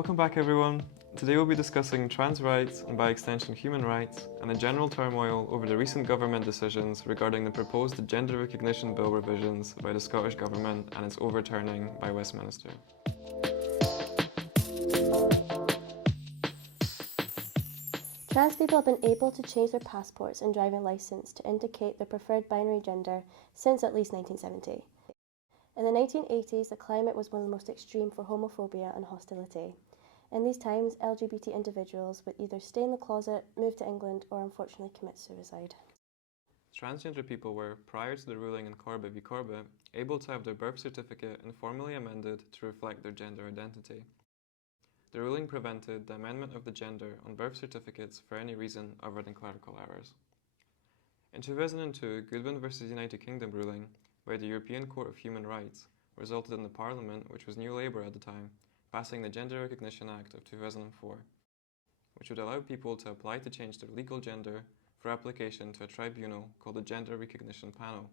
Welcome back, everyone. Today we'll be discussing trans rights and, by extension, human rights, and the general turmoil over the recent government decisions regarding the proposed gender recognition bill revisions by the Scottish Government and its overturning by Westminster. Trans people have been able to change their passports and driving licence to indicate their preferred binary gender since at least 1970. In the 1980s, the climate was one of the most extreme for homophobia and hostility. In these times, LGBT individuals would either stay in the closet, move to England, or unfortunately commit suicide. Transgender people were, prior to the ruling in Corbett v Corbett, able to have their birth certificate informally amended to reflect their gender identity. The ruling prevented the amendment of the gender on birth certificates for any reason other than clerical errors. In 2002, Goodwin v United Kingdom ruling by the European Court of Human Rights resulted in the Parliament, which was New Labour at the time, passing the Gender Recognition Act of 2004, which would allow people to apply to change their legal gender for application to a tribunal called the Gender Recognition Panel.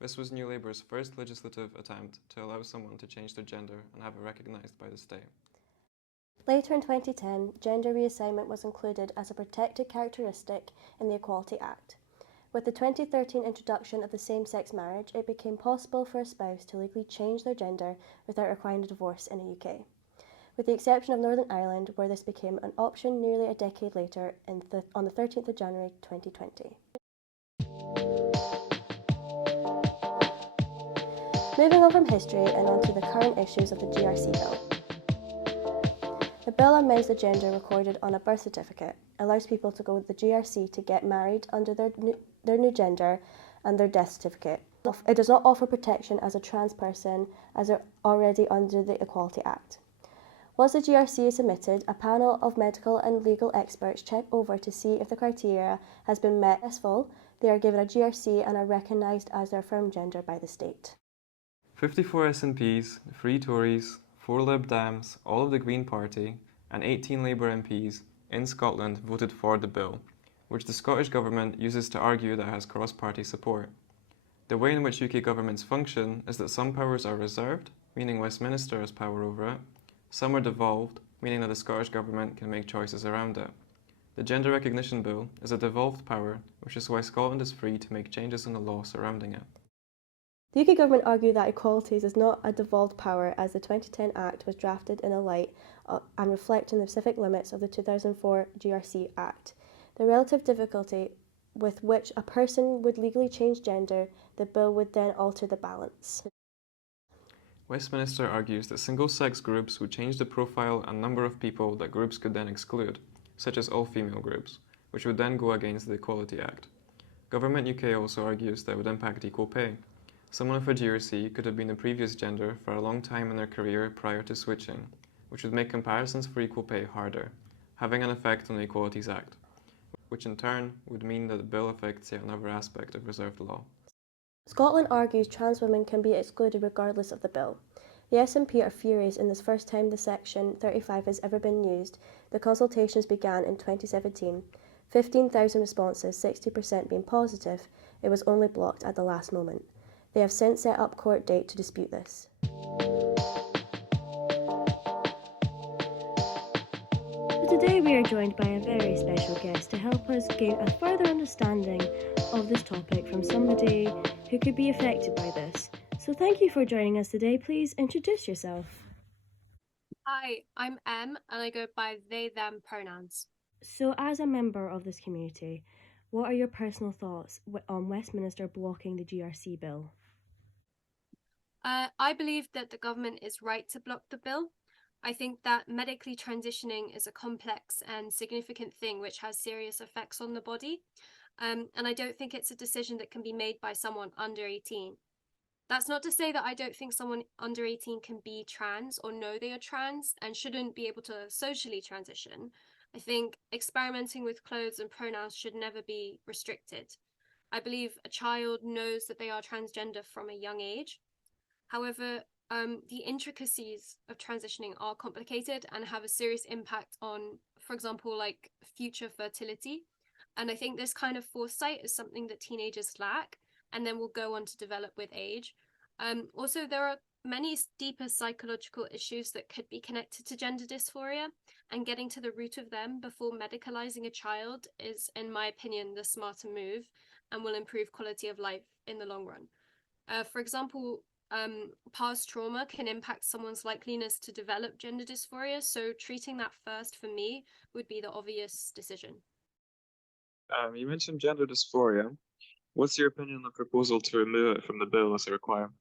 This was New Labour's first legislative attempt to allow someone to change their gender and have it recognised by the state. Later in 2010, gender reassignment was included as a protected characteristic in the Equality Act. With the 2013 introduction of the same-sex marriage, it became possible for a spouse to legally change their gender without requiring a divorce in the UK, with the exception of Northern Ireland, where this became an option nearly a decade later on the 13th of January 2020. Moving on from history and onto the current issues of the GRC bill. The bill amends the gender recorded on a birth certificate, allows people to go to the GRC to get married under their new gender and their death certificate. It does not offer protection as a trans person as they're already under the Equality Act. Once the GRC is submitted, a panel of medical and legal experts check over to see if the criteria has been met. Successful, they are given a GRC and are recognised as their affirmed gender by the state. 54 SNPs, 3 Tories, 4 Lib Dems, all of the Green Party, and 18 Labour MPs in Scotland voted for the bill, which the Scottish Government uses to argue that it has cross-party support. The way in which UK governments function is that some powers are reserved, meaning Westminster has power over it. Some are devolved, meaning that the Scottish Government can make choices around it. The Gender Recognition Bill is a devolved power, which is why Scotland is free to make changes in the law surrounding it. The UK Government argued that equalities is not a devolved power, as the 2010 Act was drafted in a light and reflecting the specific limits of the 2004 GRC Act. The relative difficulty with which a person would legally change gender, the bill would then alter the balance. Westminster argues that single-sex groups would change the profile and number of people that groups could then exclude, such as all-female groups, which would then go against the Equality Act. Government UK also argues that it would impact equal pay. Someone of a GRC could have been a previous gender for a long time in their career prior to switching, which would make comparisons for equal pay harder, having an effect on the Equalities Act, which in turn would mean that the bill affects yet another aspect of reserved law. Scotland argues trans women can be excluded regardless of the bill. The SNP are furious in this first time the Section 35 has ever been used. The consultations began in 2017. 15,000 responses, 60% being positive. It was only blocked at the last moment. They have since set up court date to dispute this. Today we are joined by a very special guest to help us gain a further understanding of this topic from somebody who could be affected by this. So thank you for joining us today. Please introduce yourself. Hi, I'm Em and I go by they, them pronouns. So as a member of this community, what are your personal thoughts on Westminster blocking the GRC bill? I believe that the government is right to block the bill. I think that medically transitioning is a complex and significant thing which has serious effects on the body. And I don't think it's a decision that can be made by someone under 18. That's not to say that I don't think someone under 18 can be trans or know they are trans and shouldn't be able to socially transition. I think experimenting with clothes and pronouns should never be restricted. I believe a child knows that they are transgender from a young age. However, the intricacies of transitioning are complicated and have a serious impact on, for example, like future fertility. And I think this kind of foresight is something that teenagers lack and then will go on to develop with age. Also, there are many deeper psychological issues that could be connected to gender dysphoria, and getting to the root of them before medicalizing a child is, in my opinion, the smarter move and will improve quality of life in the long run. For example, past trauma can impact someone's likeliness to develop gender dysphoria, so treating that first for me would be the obvious decision. You mentioned gender dysphoria. What's your opinion on the proposal to remove it from the bill as a requirement?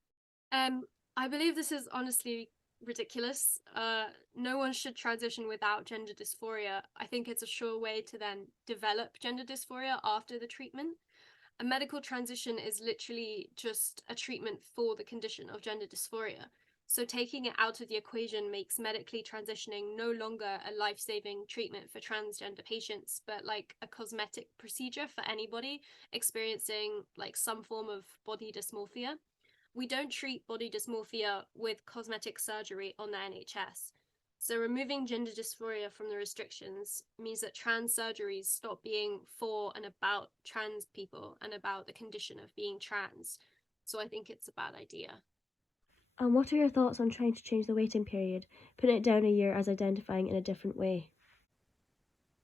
I believe this is honestly ridiculous. No one should transition without gender dysphoria. I think it's a sure way to then develop gender dysphoria after the treatment. A medical transition is literally just a treatment for the condition of gender dysphoria. So taking it out of the equation makes medically transitioning no longer a life-saving treatment for transgender patients, but like a cosmetic procedure for anybody experiencing like some form of body dysmorphia. We don't treat body dysmorphia with cosmetic surgery on the NHS. So removing gender dysphoria from the restrictions means that trans surgeries stop being for and about trans people and about the condition of being trans. So I think it's a bad idea. And what are your thoughts on trying to change the waiting period, putting it down a year as identifying in a different way?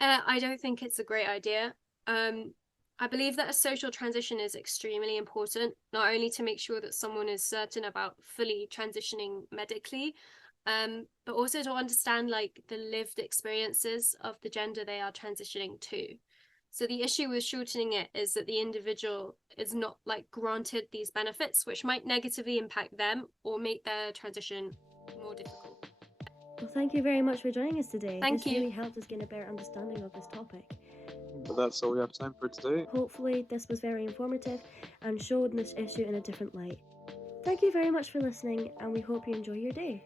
I don't think it's a great idea. I believe that a social transition is extremely important, not only to make sure that someone is certain about fully transitioning medically, but also to understand like the lived experiences of the gender they are transitioning to. So the issue with shortening it is that the individual is not like granted these benefits, which might negatively impact them or make their transition more difficult. Well, thank you very much for joining us today. Thank This you. really helped us gain a better understanding of this topic. But that's all we have time for today. Hopefully this was very informative and showed this issue in a different light. Thank you very much for listening, and we hope you enjoy your day.